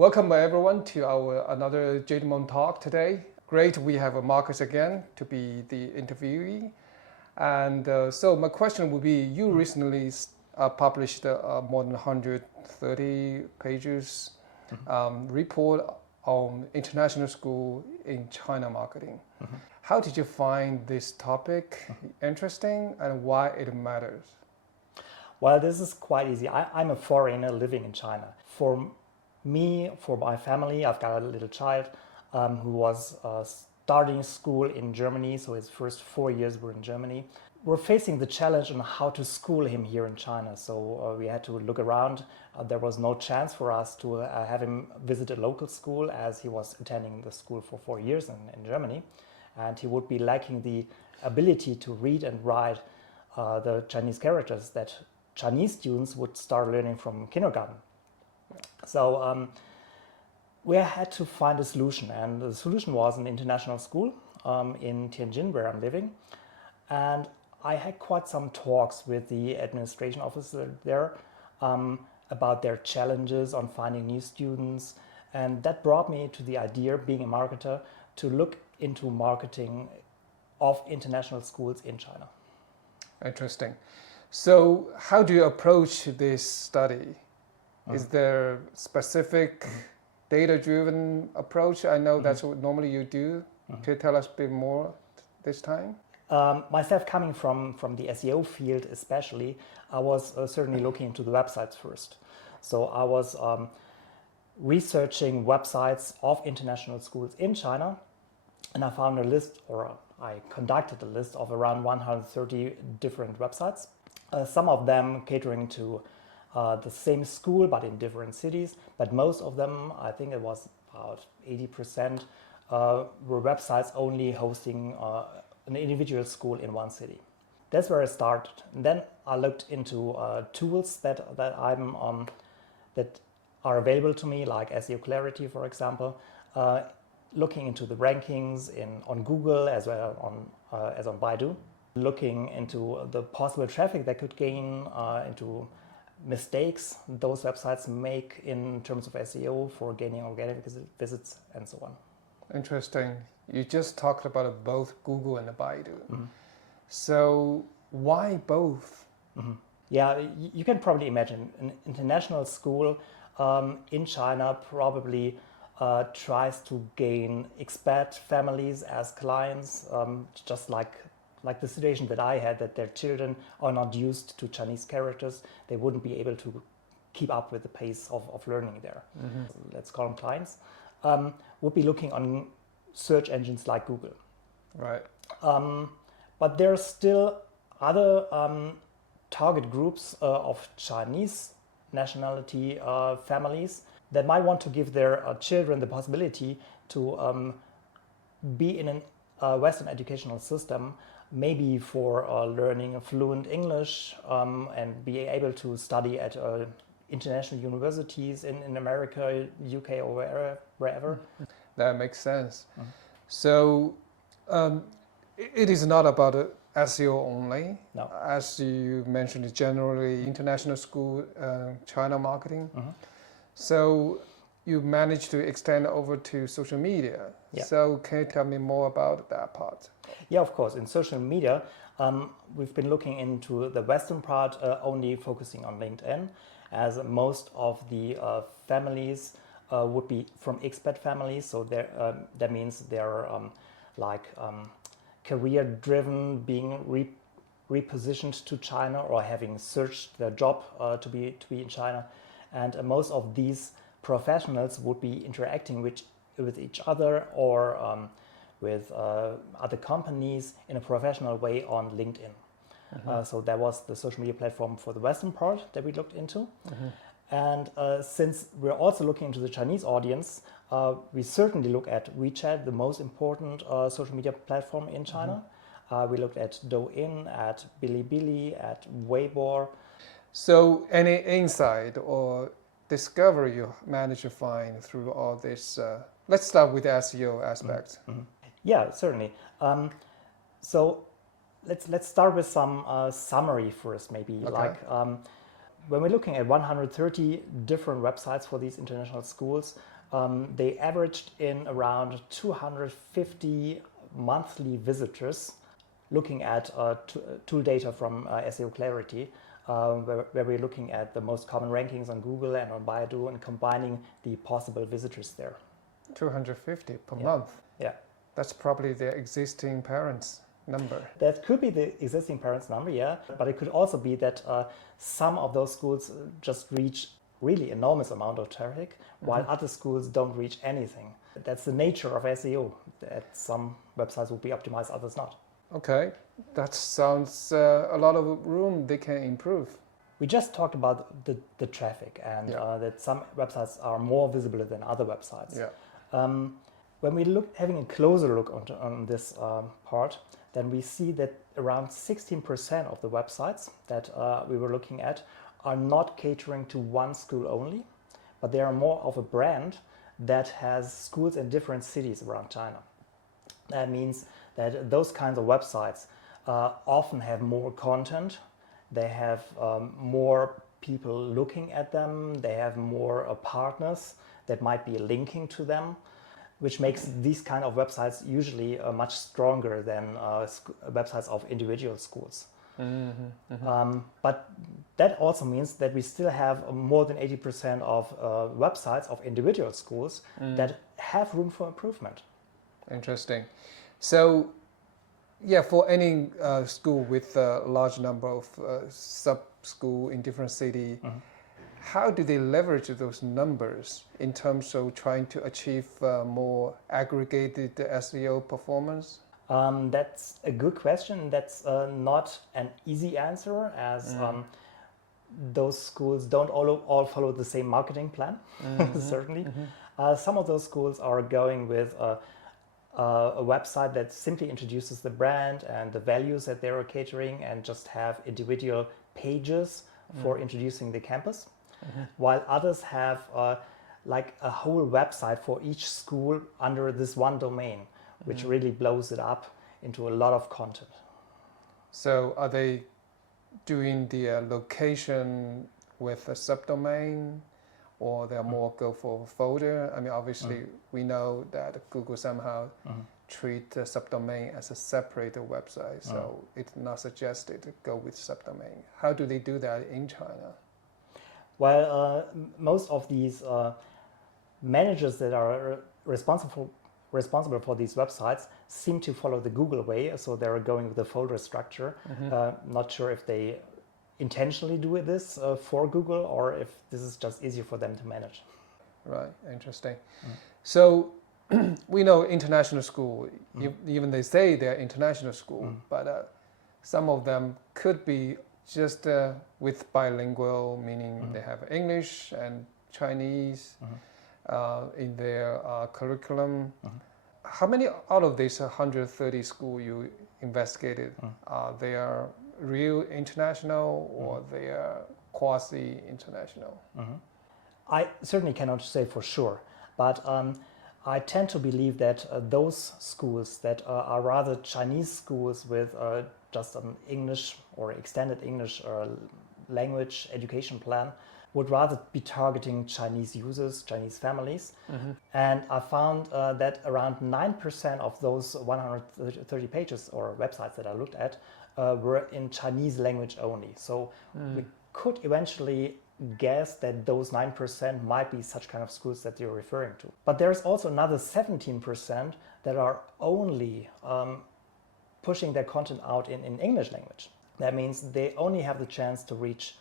Welcome everyone to our another JDMON talk today. Great, we have Marcus again to be the interviewee. And so my question would be, you recently published more than 130 pages report on international school in China marketing. How did you find this topic interesting and why it matters? Well, this is quite easy. I'm a foreigner living in China. For me, for my family, I've got a little child who was starting school in Germany, so his first 4 years were in Germany. We're facing the challenge on how to school him here in China, so we had to look around. There was no chance for us to have him visit a local school as he was attending the school for 4 years in Germany, and he would be lacking the ability to read and write the Chinese characters that Chinese students would start learning from kindergarten. So we had to find a solution, and the solution was an international school in Tianjin, where I'm living. And I had quite some talks with the administration officer there about their challenges on finding new students. And that brought me to the idea, being a marketer, to look into marketing of international schools in China. Interesting. So how do you approach this study? Is there specific data-driven approach? I know that's what normally you do. Can you tell us a bit more this time? Myself coming from the SEO field especially, I was certainly looking into the websites first. So I was researching websites of international schools in China, and I found a list, or I conducted a list of around 130 different websites. Some of them catering to the same school but in different cities, but most of them, I think it was about 80%, were websites only hosting an individual school in one city. That's where I started. And then I looked into tools that are available to me, like SEO Clarity, for example, looking into the rankings on Google as well as on Baidu, looking into the possible traffic they could gain, into mistakes those websites make in terms of SEO for gaining organic visits and so on. Interesting. You just talked about both Google and Baidu. So why both? Yeah, you can probably imagine an international school in China probably tries to gain expat families as clients, just like the situation that I had, that their children are not used to Chinese characters. They wouldn't be able to keep up with the pace of learning there. Let's call them clients. Would be looking on search engines like Google. Right. But there are still other target groups of Chinese nationality families that might want to give their children the possibility to be in a Western educational system, maybe for learning fluent English and be able to study at international universities in America, UK, or wherever. That makes sense. So it is not about SEO only. No. As you mentioned, generally international school, China marketing. So you managed to extend over to social media. Yeah. So can you tell me more about that part? Yeah, of course. In social media, we've been looking into the Western part, only focusing on LinkedIn, as most of the families would be from expat families. So that means they're career-driven, being repositioned to China, or having searched their job to be in China. And most of these professionals would be interacting with each other or with other companies in a professional way on LinkedIn. So that was the social media platform for the Western part that we looked into. And since we're also looking into the Chinese audience, we certainly look at WeChat, the most important social media platform in China. We looked at Douyin, at Bilibili, at Weibo. So any insight or discovery you managed to find through all this? Let's start with the SEO aspect. Yeah, certainly. So let's start with some summary first, maybe. Okay. Like When we're looking at 130 different websites for these international schools, they averaged in around 250 monthly visitors, looking at tool data from SEO Clarity, where we're looking at the most common rankings on Google and on Baidu and combining the possible visitors there. 250 per Yeah. month. Yeah. That's probably the existing parents' number. That could be the existing parents' number, yeah, but it could also be that some of those schools just reach really enormous amount of traffic, while other schools don't reach anything. That's the nature of SEO, that some websites will be optimized, others not. Okay, that sounds a lot of room they can improve. We just talked about the traffic and that some websites are more visible than other websites. Yeah. When we having a closer look on this part, then we see that around 16% of the websites that we were looking at are not catering to one school only, but they are more of a brand that has schools in different cities around China. That means that those kinds of websites often have more content, they have more people looking at them, they have more partners that might be linking to them, which makes these kind of websites usually much stronger than websites of individual schools. But that also means that we still have more than 80% of websites of individual schools that have room for improvement. Interesting. So, yeah, for any school with a large number of sub-school in different city, how do they leverage those numbers in terms of trying to achieve more aggregated SEO performance? That's a good question. That's not an easy answer, as those schools don't all follow the same marketing plan, certainly. Some of those schools are going with a website that simply introduces the brand and the values that they're catering and just have individual pages for introducing the campus, while others have like a whole website for each school under this one domain, which really blows it up into a lot of content. So are they doing the location with a subdomain, or they're more go for a folder? I mean, obviously, we know that Google somehow treat the subdomain as a separate website, so it's not suggested to go with subdomain. How do they do that in China? Well, most of these managers that are responsible for these websites seem to follow the Google way, so they're going with the folder structure. Not sure if they intentionally do this for Google or if this is just easier for them to manage. Right, interesting. So we know international school, even they say they're international school, but some of them could be just with bilingual, meaning they have English and Chinese in their curriculum. How many out of these 130 schools you investigated, they are real international or they are quasi-international? I certainly cannot say for sure, but I tend to believe that those schools that are rather Chinese schools with just an English or extended English language education plan would rather be targeting Chinese users, Chinese families. And I found that around 9% of those 130 pages or websites that I looked at were in Chinese language only. So we could eventually guess that those 9% might be such kind of schools that you're referring to. But there's also another 17% that are only pushing their content out in English language. That means they only have the chance to reach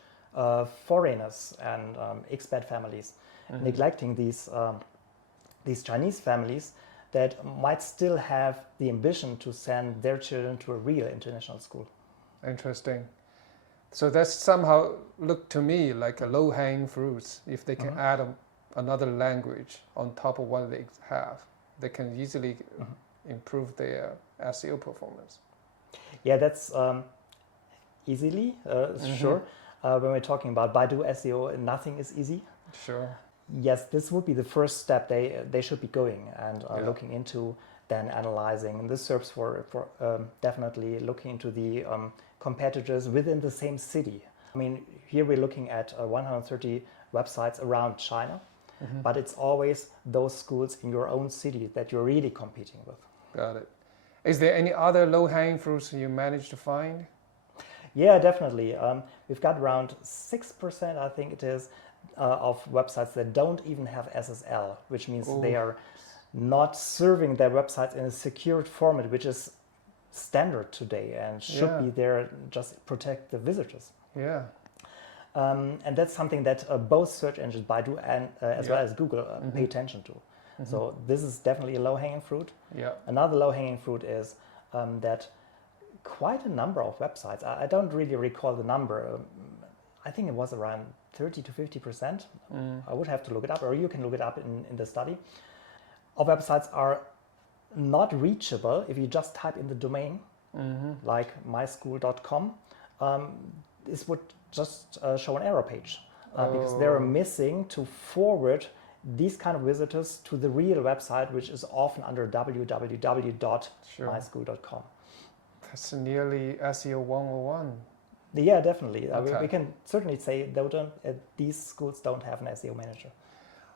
foreigners and expat families, neglecting these Chinese families that might still have the ambition to send their children to a real international school. Interesting. So that's somehow look to me like a low-hanging fruits. If they can add another language on top of what they have, they can easily improve their SEO performance. Yeah, that's easily, sure. When we're talking about Baidu SEO, nothing is easy. Sure. Yes, this would be the first step they should be going and looking into, then analyzing the SERPs for definitely looking into the competitors within the same city. I mean, here we're looking at 130 websites around China, but it's always those schools in your own city that you're really competing with. Got it. Is there any other low-hanging fruits you managed to find? Yeah, definitely. We've got around 6%, I think it is, of websites that don't even have SSL, which means they are not serving their websites in a secured format, which is standard today and should be there just protect the visitors. Yeah. And that's something that both search engines, Baidu and as well as Google, pay attention to. So this is definitely a low-hanging fruit. Yeah. Another low-hanging fruit is that quite a number of websites, I don't really recall the number, I think it was around 30 to 50%. I would have to look it up, or you can look it up in the study. Of websites are not reachable if you just type in the domain, like myschool.com. This would just show an error page because they're missing to forward these kind of visitors to the real website, which is often under www.myschool.com. That's nearly SEO 101. Yeah, definitely. Okay. We can certainly say these schools don't have an SEO manager.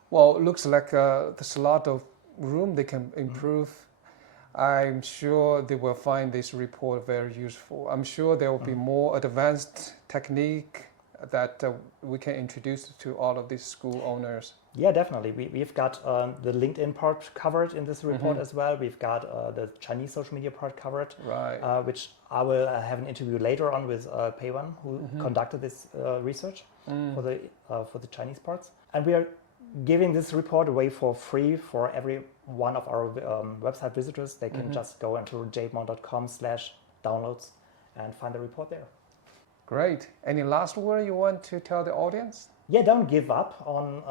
Well, it looks like there's a lot of room they can improve. I'm sure they will find this report very useful. I'm sure there will be more advanced technique that we can introduce to all of these school owners. Yeah, definitely. We've got the LinkedIn part covered in this report as well. We've got the Chinese social media part covered, Right. Which I will have an interview later on with Pei Wan, who conducted this research for the Chinese parts. And we are giving this report away for free for every one of our website visitors. They can just go into jademon.com/downloads and find the report there. Great. Any last word you want to tell the audience? Yeah, don't give up on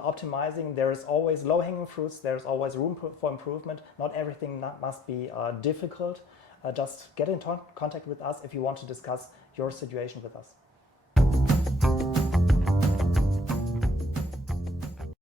optimizing. There is always low-hanging fruits. There's always room for improvement. Not everything must be difficult. Just get in contact with us if you want to discuss your situation with us.